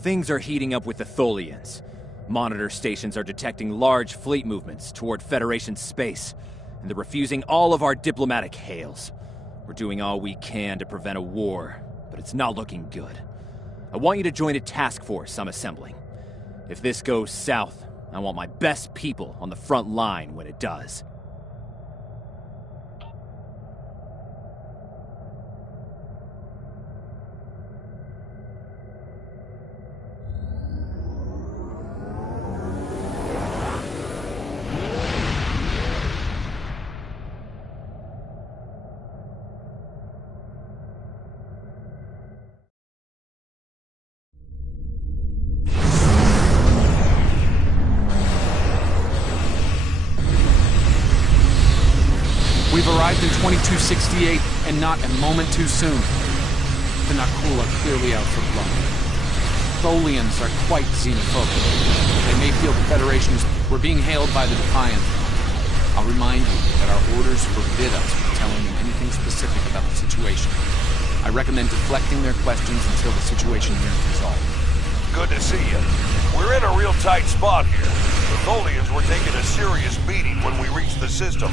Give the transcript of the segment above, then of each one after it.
Things are heating up with the Tholians. Monitor stations are detecting large fleet movements toward Federation space, and they're refusing all of our diplomatic hails. We're doing all we can to prevent a war, but it's not looking good. I want you to join a task force I'm assembling. If this goes south, I want my best people on the front line when it does. We've arrived in 2268, and not a moment too soon. The Nakul are clearly out for blood. Tholians are quite xenophobic. They may feel the Federation is... We're being hailed by the Defiant. I'll remind you that our orders forbid us from telling them anything specific about the situation. I recommend deflecting their questions until the situation here is resolved. Good to see you. We're in a real tight spot here. The Tholians were taking a serious beating when we reached the system,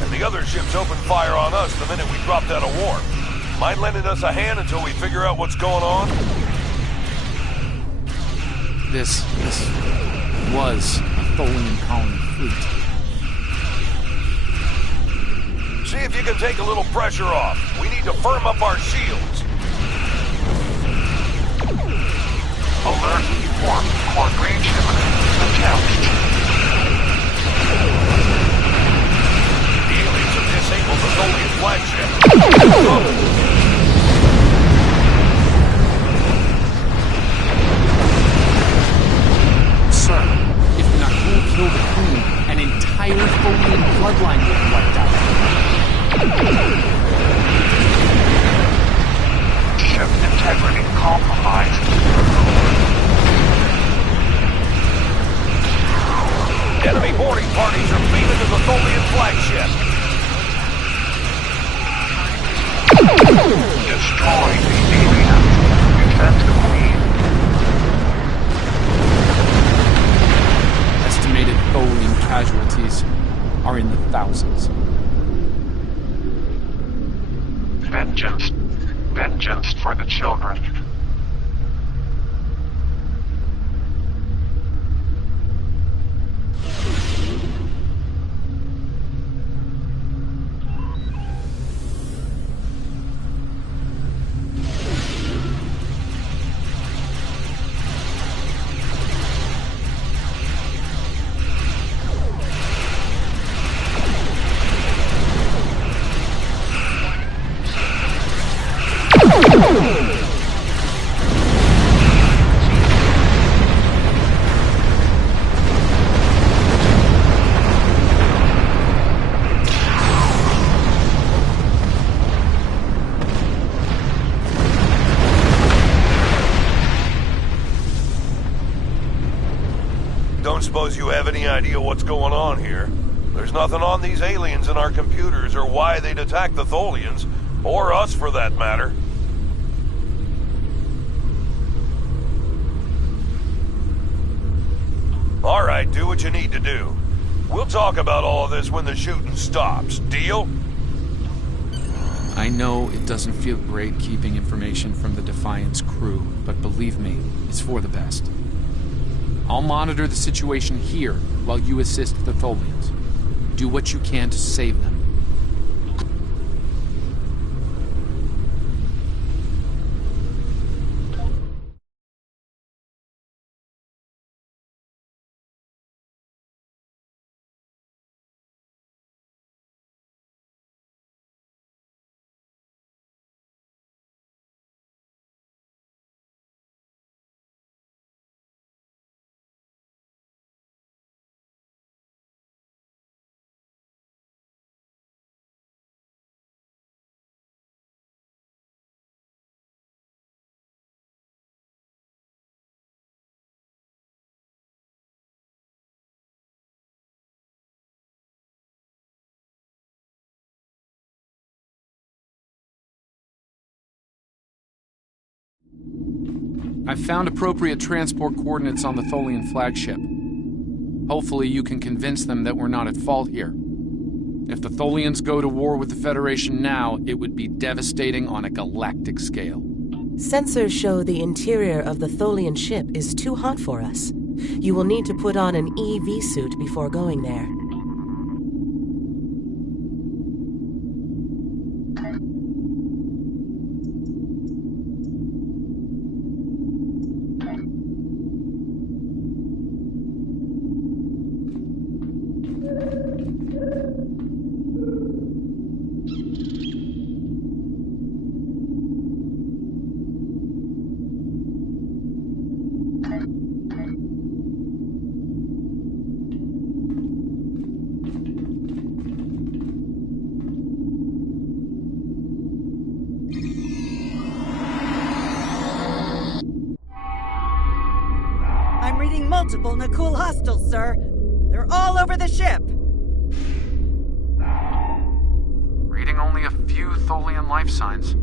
and the other ships opened fire on us the minute we dropped out of warp. Mind lending us a hand until we figure out what's going on? This was a Tholian colony fleet. See if you can take a little pressure off. We need to firm up our shields. Alert, warp, core range imminent. Attempt. The aliens have disabled the Tholian flagship. Sir, if Nakul killed the Queen, an entire Tholian bloodline would be wiped out. Ship integrity compromised. Enemy boarding parties are beaming to the Tholian flagship. Destroy the aliens. Defend the Queen. Estimated Tholian casualties are in the thousands. Vengeance. Vengeance for the children. Don't suppose you have any idea what's going on here? There's nothing on these aliens in our computers or why they'd attack the Tholians, or us for that matter. All right, do what you need to do. We'll talk about all of this when the shooting stops. Deal? I know it doesn't feel great keeping information from the Defiant's crew, but believe me, it's for the best. I'll monitor the situation here while you assist the Tholians. Do what you can to save them. I've found appropriate transport coordinates on the Tholian flagship. Hopefully you can convince them that we're not at fault here. If the Tholians go to war with the Federation now, it would be devastating on a galactic scale. Sensors show the interior of the Tholian ship is too hot for us. You will need to put on an EV suit before going there. I'm reading multiple Nakul hostiles, sir. They're all over the ship. Reading only a few Tholian life signs.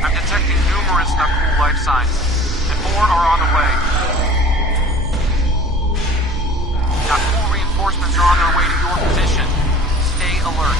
I'm detecting numerous Nakul life signs, and more are on the way. Nakul reinforcements are on their way to your position. Stay alert.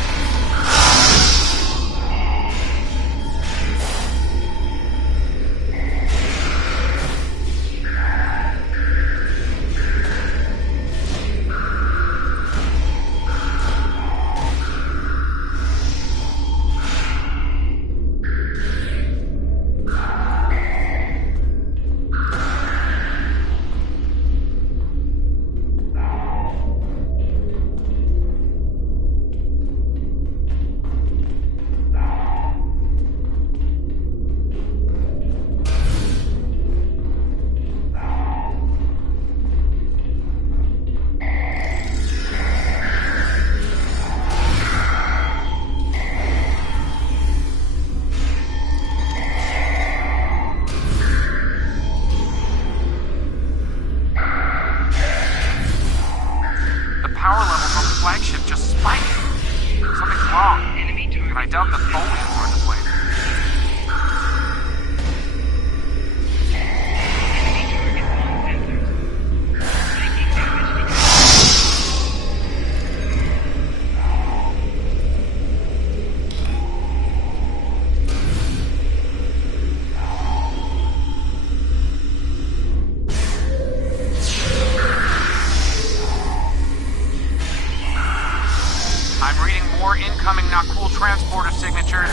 Power levels on the flagship just spiked. Something's wrong. And I doubt the Tholians are the blame. I'm reading more incoming Nakul transporter signatures.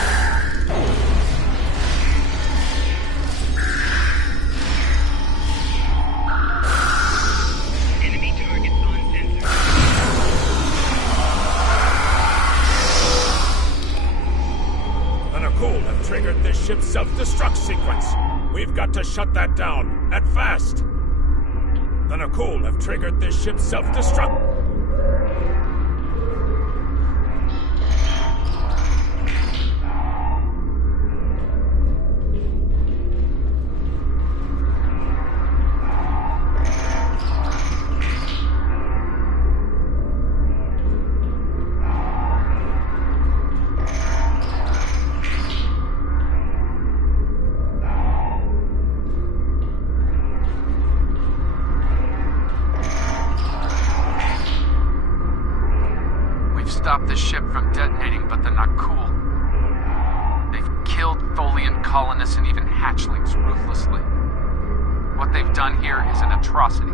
Enemy targets on sensor. The Nakul have triggered this ship's self-destruct sequence. We've got to shut that down, and fast. The Nakul have triggered this ship's self-destruct. Stop the ship from detonating, but the Nakul. They've killed Tholian colonists and even hatchlings ruthlessly. What they've done here is an atrocity.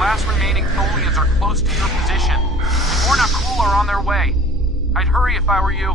Last remaining Tholians are close to your position. More Nakul are on their way. I'd hurry if I were you.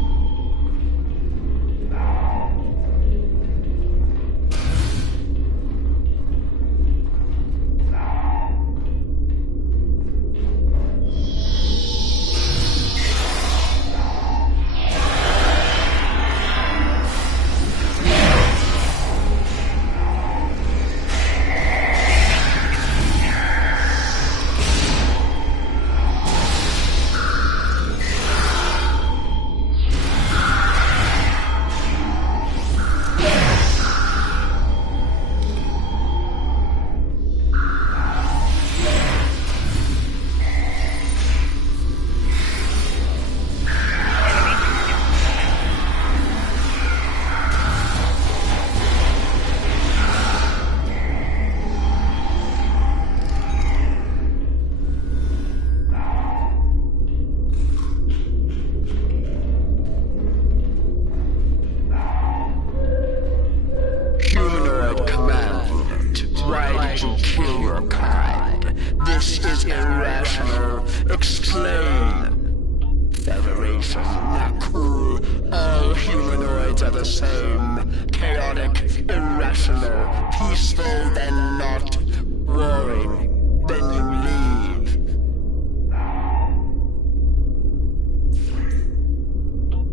This is irrational. Explain. Federation, Nakul. All humanoids are the same. Chaotic, irrational, peaceful, then not. Warring, then you leave.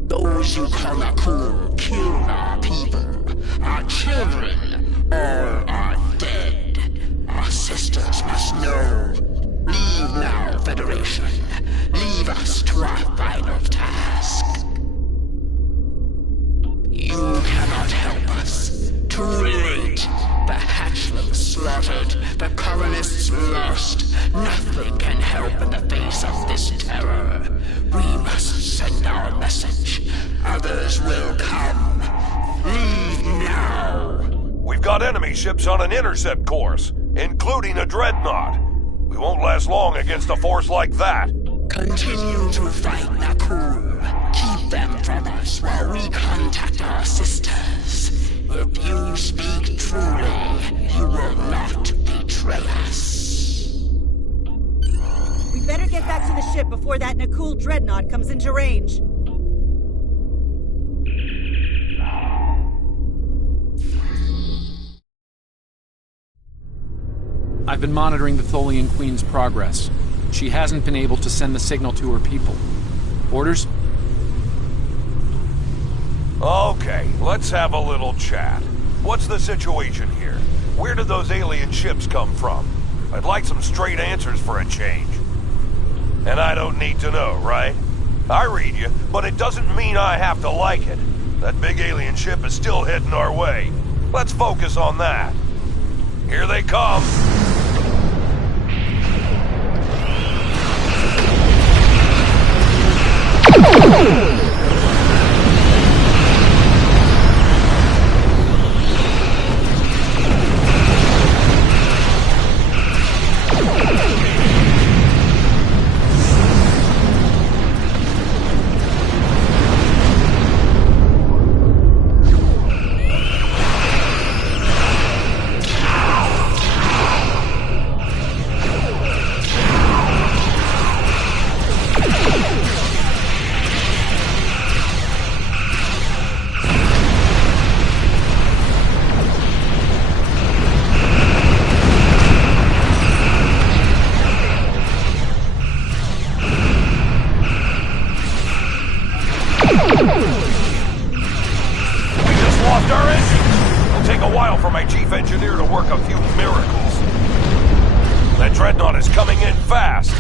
Those you call Nakul kill our people. Our children, all are dead. Our sisters must know. Leave now, Federation. Leave us to our final task. You cannot help us. Too late. The hatchlings slaughtered. The colonists lost. Nothing can help in the face of this terror. We must send our message. Others will come. Leave now. We've got enemy ships on an intercept course, including a dreadnought. We won't last long against a force like that. Continue to fight, Nakul. Keep them from us while we contact our sisters. If you speak truly, you will not betray us. We better get back to the ship before that Nakul dreadnought comes into range. I've been monitoring the Tholian Queen's progress. She hasn't been able to send the signal to her people. Orders? Okay, let's have a little chat. What's the situation here? Where did those alien ships come from? I'd like some straight answers for a change. And I don't need to know, right? I read you, but it doesn't mean I have to like it. That big alien ship is still heading our way. Let's focus on that. Here they come. Engineer to work a few miracles. That dreadnought is coming in fast.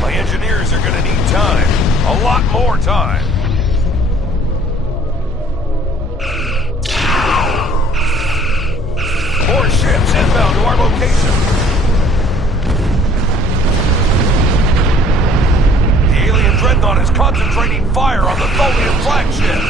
My engineers are gonna need time. A lot more time. More ships inbound to our location. The alien dreadnought is concentrating fire on the Tholian flagship.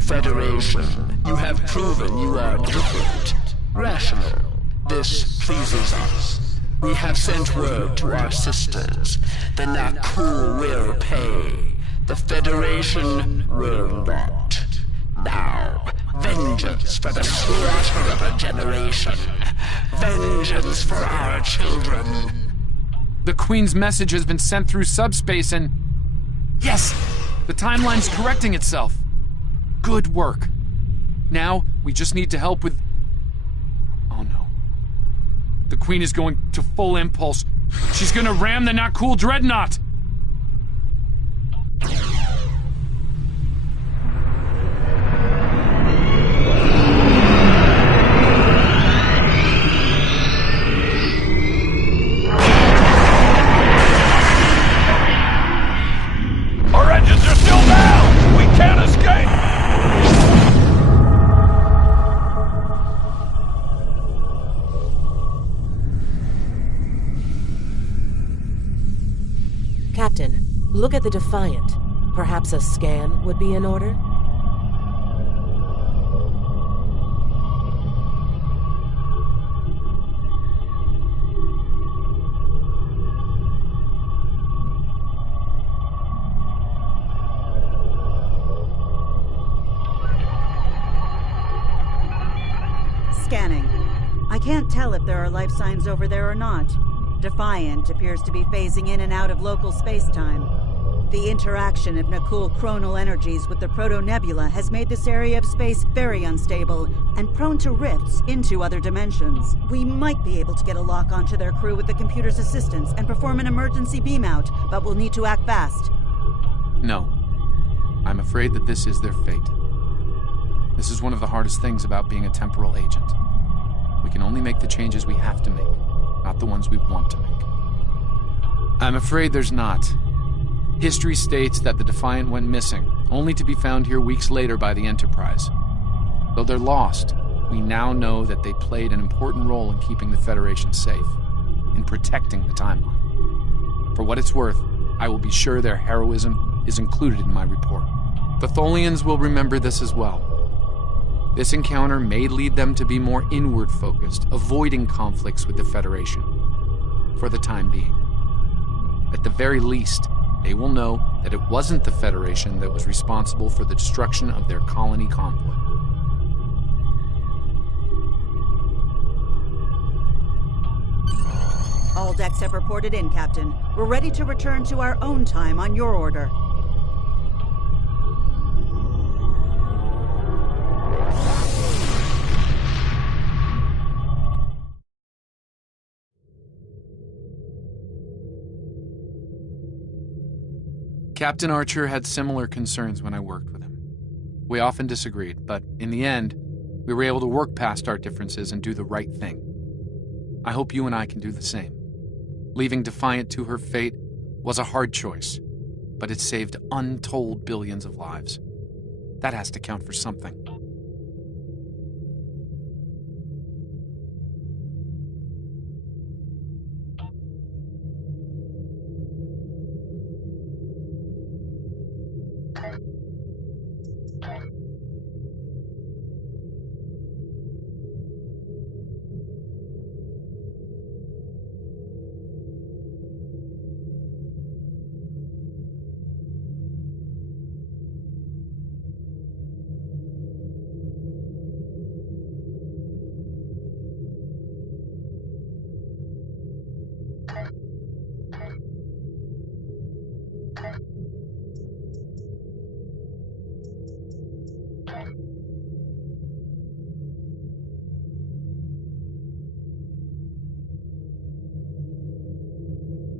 Federation, you have proven you are different, rational. This pleases us. We have sent word to our sisters. The Nakul will pay. The Federation will not. Now, vengeance for the slaughter of a generation. Vengeance for our children. The Queen's message has been sent through subspace and... Yes! The timeline's correcting itself. Good work. Now, we just need to help with... Oh no. The Queen is going to full impulse. She's gonna ram the Nakul dreadnought! Captain, look at the Defiant. Perhaps a scan would be in order? Scanning. I can't tell if there are life signs over there or not. Defiant appears to be phasing in and out of local space-time. The interaction of Nakul chronal energies with the Proto-Nebula has made this area of space very unstable and prone to rifts into other dimensions. We might be able to get a lock onto their crew with the computer's assistance and perform an emergency beam-out, but we'll need to act fast. No. I'm afraid that this is their fate. This is one of the hardest things about being a temporal agent. We can only make the changes we have to make, not the ones we want to make. I'm afraid there's not. History states that the Defiant went missing, only to be found here weeks later by the Enterprise. Though they're lost, we now know that they played an important role in keeping the Federation safe, in protecting the timeline. For what it's worth, I will be sure their heroism is included in my report. The Tholians will remember this as well. This encounter may lead them to be more inward-focused, avoiding conflicts with the Federation, for the time being. At the very least, they will know that it wasn't the Federation that was responsible for the destruction of their colony convoy. All decks have reported in, Captain. We're ready to return to our own time on your order. Captain Archer had similar concerns when I worked with him. We often disagreed, but in the end, we were able to work past our differences and do the right thing. I hope you and I can do the same. Leaving Defiant to her fate was a hard choice, but it saved untold billions of lives. That has to count for something.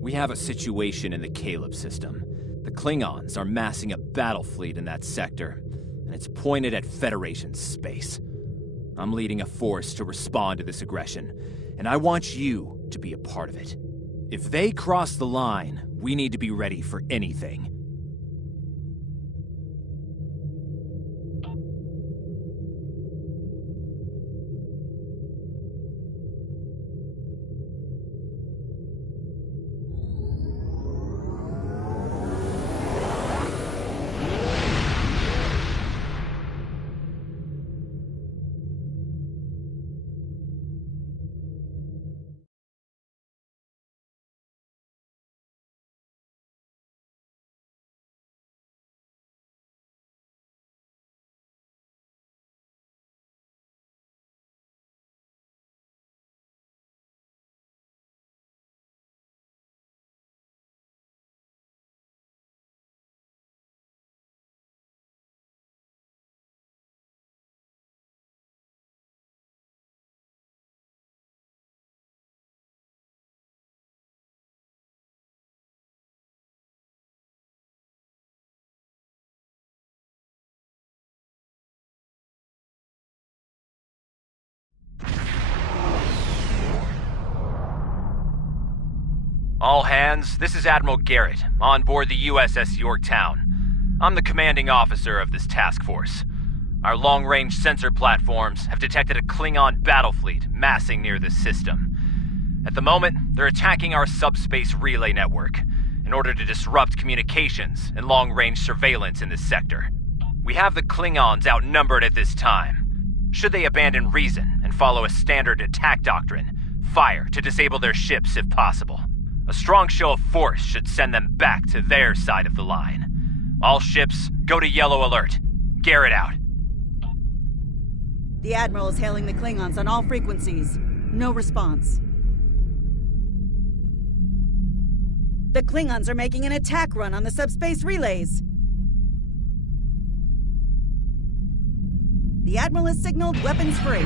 We have a situation in the Caleb system. The Klingons are massing a battle fleet in that sector, and it's pointed at Federation space. I'm leading a force to respond to this aggression, and I want you to be a part of it. If they cross the line, we need to be ready for anything. All hands, this is Admiral Garrett, on board the USS Yorktown. I'm the commanding officer of this task force. Our long-range sensor platforms have detected a Klingon battle fleet massing near the system. At the moment, they're attacking our subspace relay network, in order to disrupt communications and long-range surveillance in this sector. We have the Klingons outnumbered at this time. Should they abandon reason and follow a standard attack doctrine, fire to disable their ships if possible. A strong show of force should send them back to their side of the line. All ships, go to yellow alert. Garrett out. The Admiral is hailing the Klingons on all frequencies. No response. The Klingons are making an attack run on the subspace relays. The Admiral has signaled weapons free.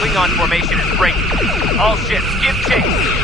Klingon formation is breaking. All ships, give chase.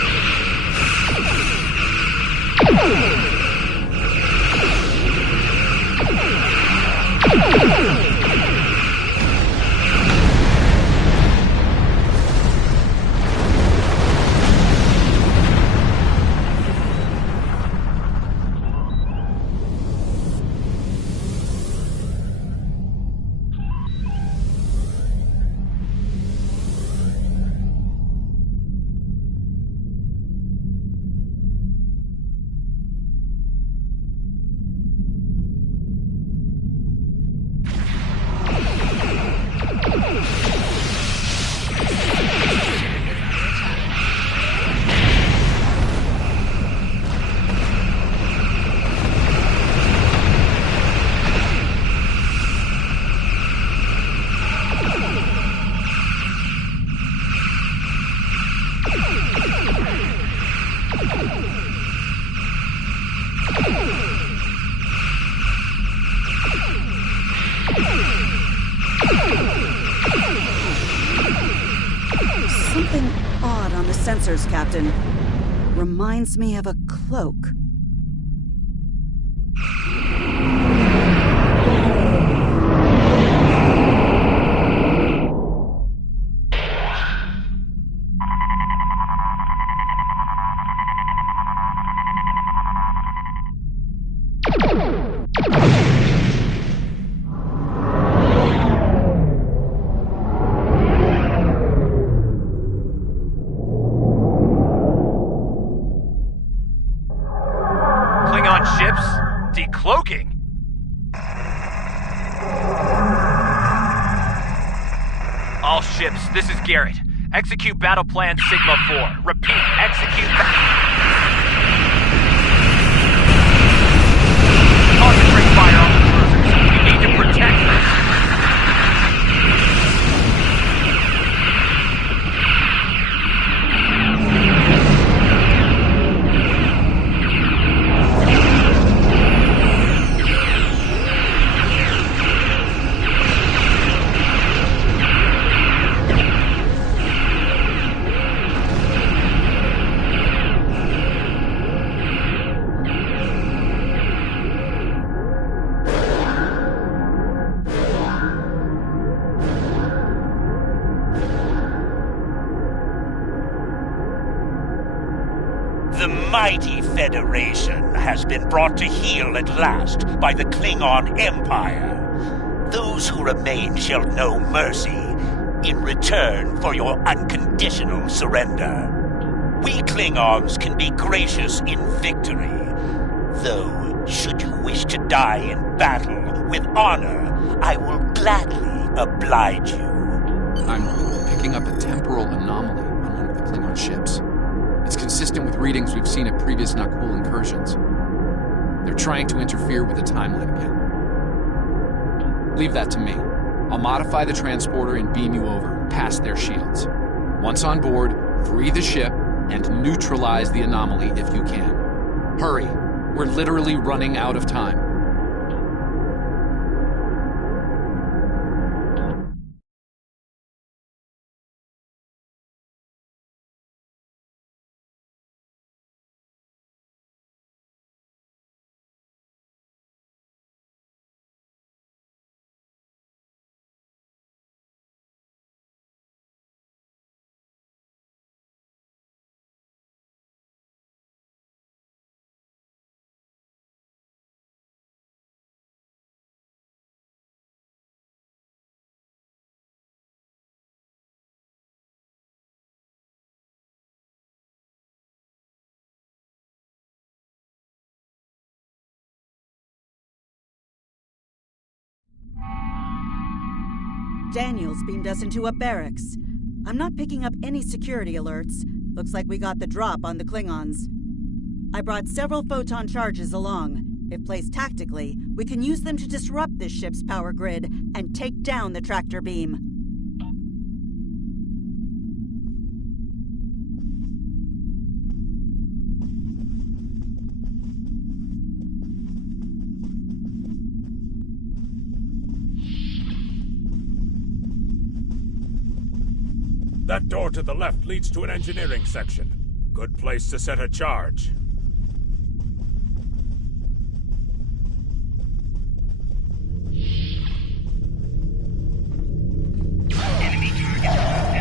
Something odd on the sensors, Captain. Reminds me of a cloak. Ships decloaking. All ships, this is Garrett. Execute battle plan Sigma 4. Repeat, execute concentrate fire on the cruisers. We need to protect them. The mighty Federation has been brought to heel at last by the Klingon Empire. Those who remain shall know mercy in return for your unconditional surrender. We Klingons can be gracious in victory, though should you wish to die in battle with honor, I will gladly oblige you. I'm picking up a temporal anomaly on one of the Klingon ships. It's consistent with readings we've seen at previous Nakul incursions. They're trying to interfere with the timeline again. Leave that to me. I'll modify the transporter and beam you over, past their shields. Once on board, free the ship and neutralize the anomaly if you can. Hurry. We're literally running out of time. Daniels beamed us into a barracks. I'm not picking up any security alerts. Looks like we got the drop on the Klingons. I brought several photon charges along. If placed tactically, we can use them to disrupt this ship's power grid and take down the tractor beam. That door to the left leads to an engineering section. Good place to set a charge. Enemy target on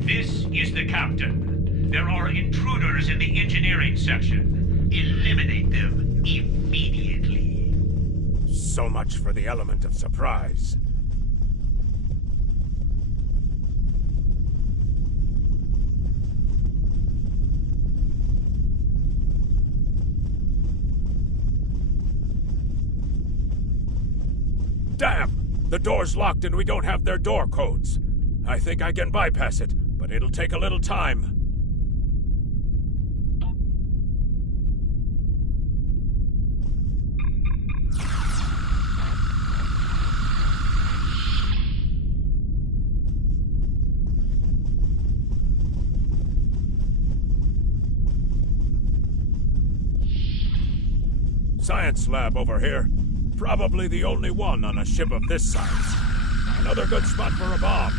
This is the captain. There are intruders in the engineering section. Eliminate them immediately. So much for the element of surprise. Damn! The door's locked and we don't have their door codes. I think I can bypass it, but it'll take a little time. Science lab over here. Probably the only one on a ship of this size. Another good spot for a bomb.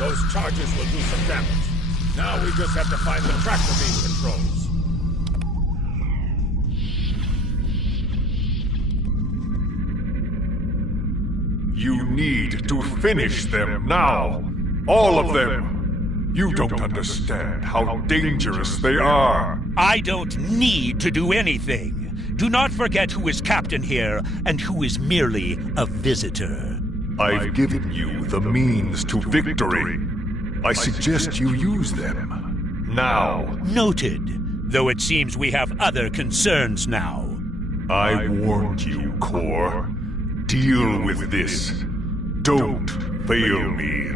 Those charges will do some damage. Now we just have to find the tractor beam controls. You need to finish them now. All of them. You don't understand how dangerous they are. I don't need to do anything. Do not forget who is captain here and who is merely a visitor. I've given you the means to victory. I suggest you use them. Now. Noted. Though it seems we have other concerns now. I warned you, Core. Deal with this. Don't fail me.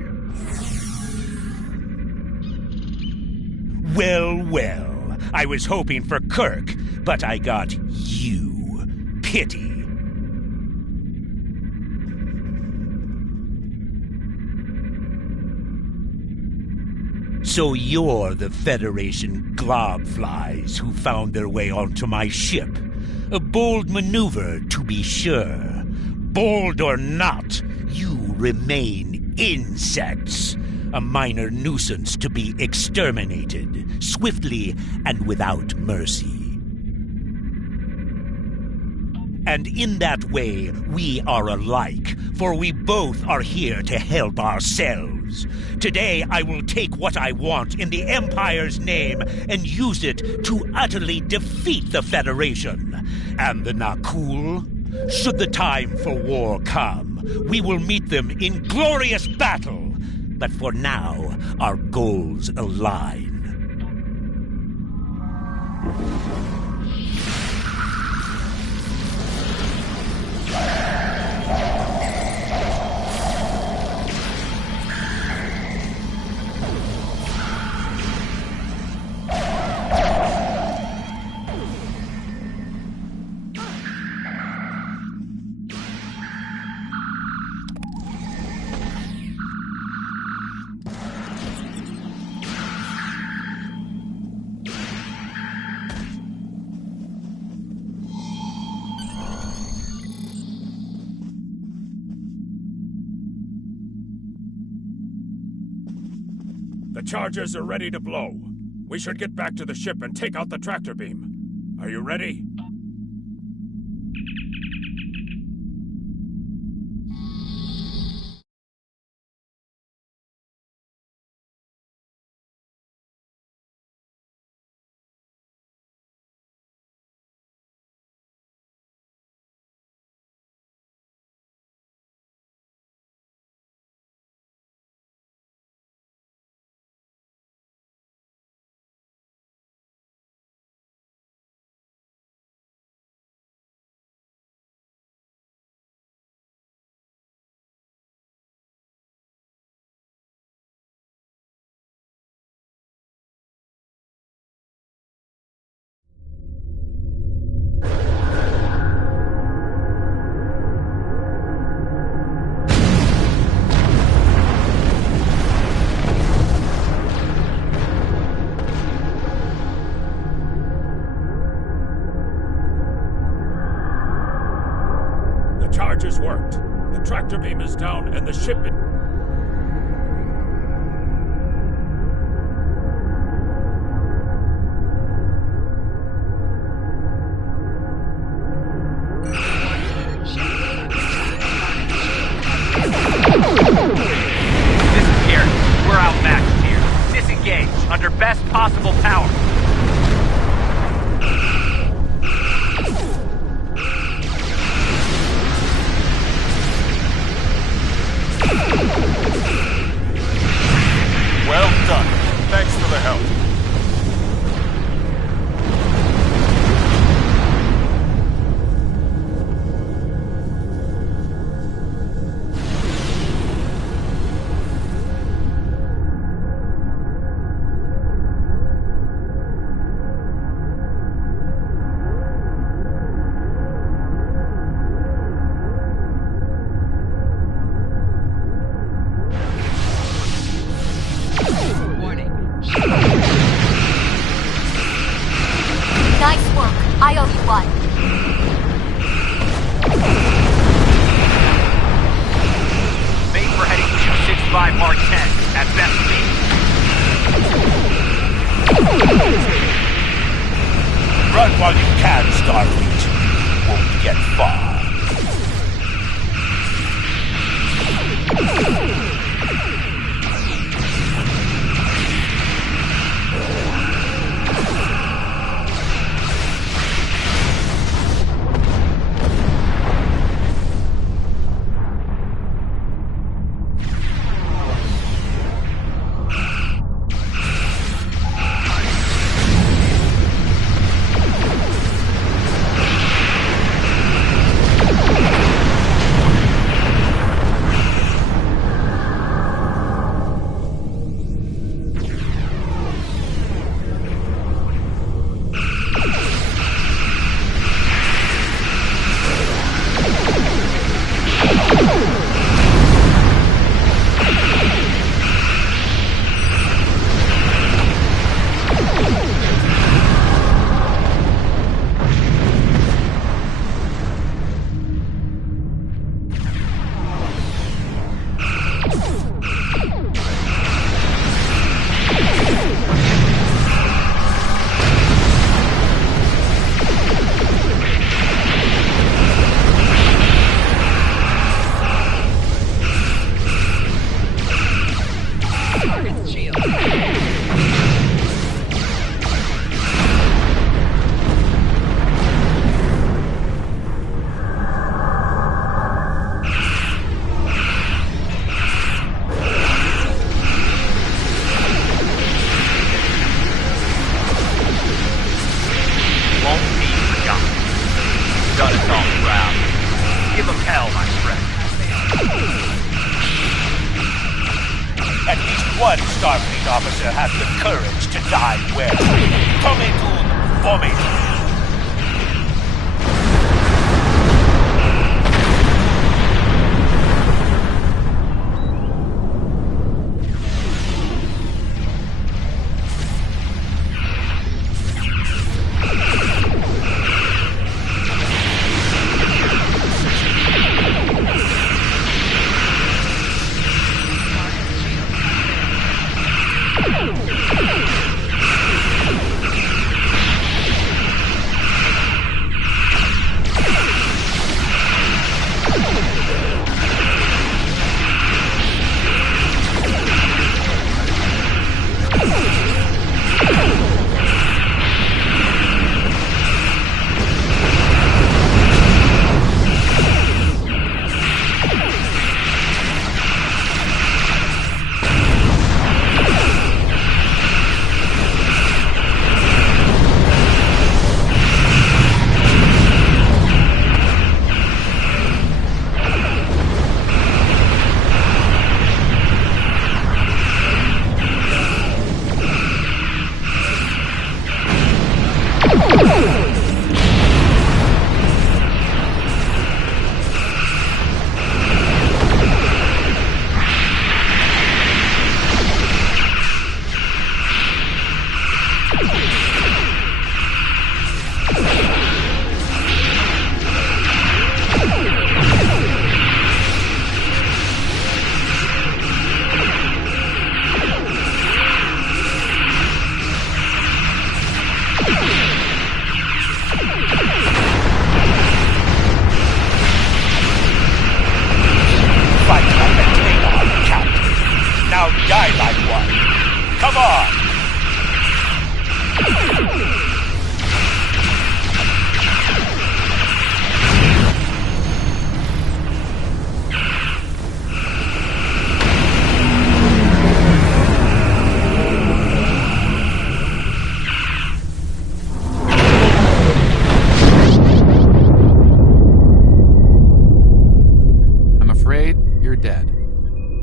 Well, well. I was hoping for Kirk, but I got you. Pity. So you're the Federation globflies who found their way onto my ship. A bold maneuver, to be sure. Bold or not, you remain insects. A minor nuisance to be exterminated, swiftly and without mercy. And in that way, we are alike, for we both are here to help ourselves. Today, I will take what I want in the Empire's name and use it to utterly defeat the Federation. And the Nakul? Should the time for war come, we will meet them in glorious battle. But for now, our goals align. The charges are ready to blow. We should get back to the ship and take out the tractor beam. Are you ready? Charges worked. The tractor beam is down and the ship is... This is Garrett. We're outmatched here. Disengage under best possible power. Well done. Thanks for the help. Give him hell, my friend. At least one Starfleet officer has the courage to die well. Tomidun Vomit.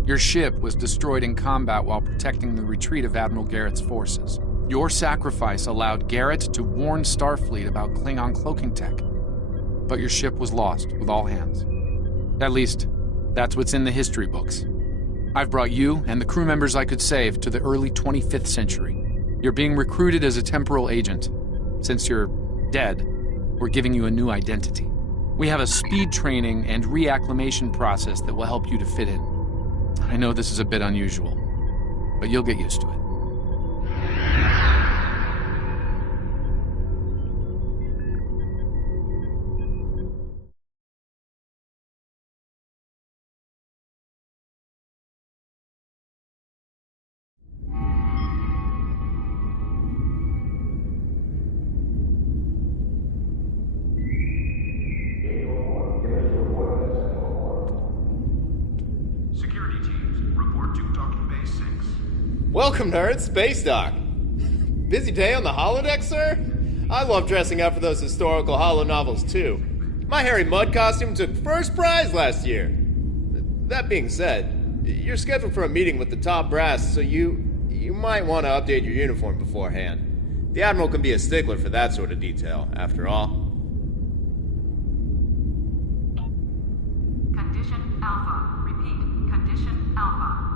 Your ship was destroyed in combat while protecting the retreat of Admiral Garrett's forces. Your sacrifice allowed Garrett to warn Starfleet about Klingon cloaking tech. But your ship was lost with all hands. At least, that's what's in the history books. I've brought you and the crew members I could save to the early 25th century. You're being recruited as a temporal agent. Since you're dead, we're giving you a new identity. We have a speed training and reacclimation process that will help you to fit in. I know this is a bit unusual, but you'll get used to it. Welcome, nerds. Space Dock. Busy day on the holodeck, sir? I love dressing up for those historical holo novels, too. My Harry Mudd costume took first prize last year. That being said, you're scheduled for a meeting with the top brass, so you might want to update your uniform beforehand. The Admiral can be a stickler for that sort of detail, after all. Condition Alpha. Repeat, Condition Alpha.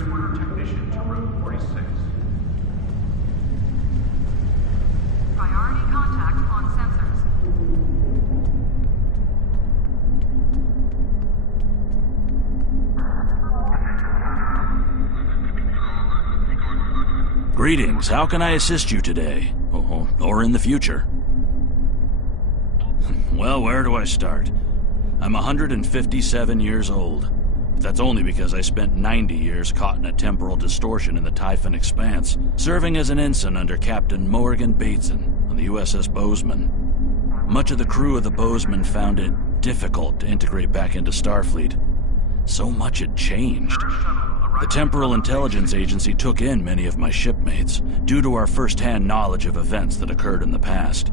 transporter technician to room 46. Priority contact on sensors. Greetings, how can I assist you today? Or in the future? Well, where do I start? I'm 157 years old. That's only because I spent 90 years caught in a temporal distortion in the Typhon Expanse, serving as an ensign under Captain Morgan Bateson on the USS Bozeman. Much of the crew of the Bozeman found it difficult to integrate back into Starfleet. So much had changed. The Temporal Intelligence Agency took in many of my shipmates, due to our first-hand knowledge of events that occurred in the past.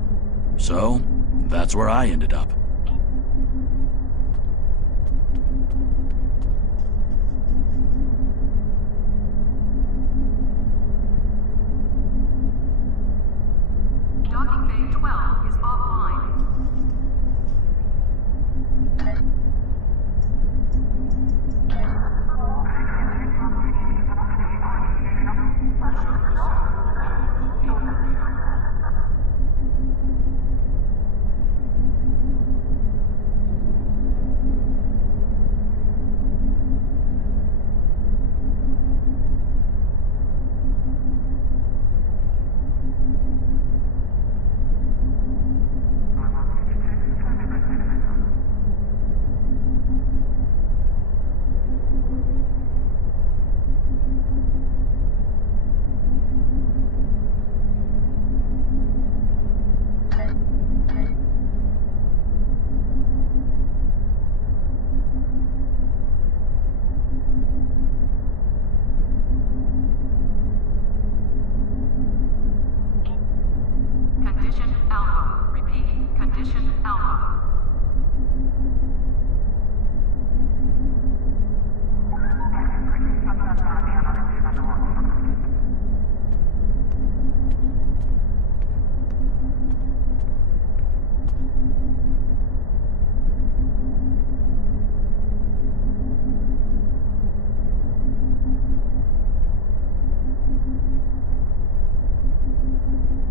So, that's where I ended up. Docking Bay 12 is offline.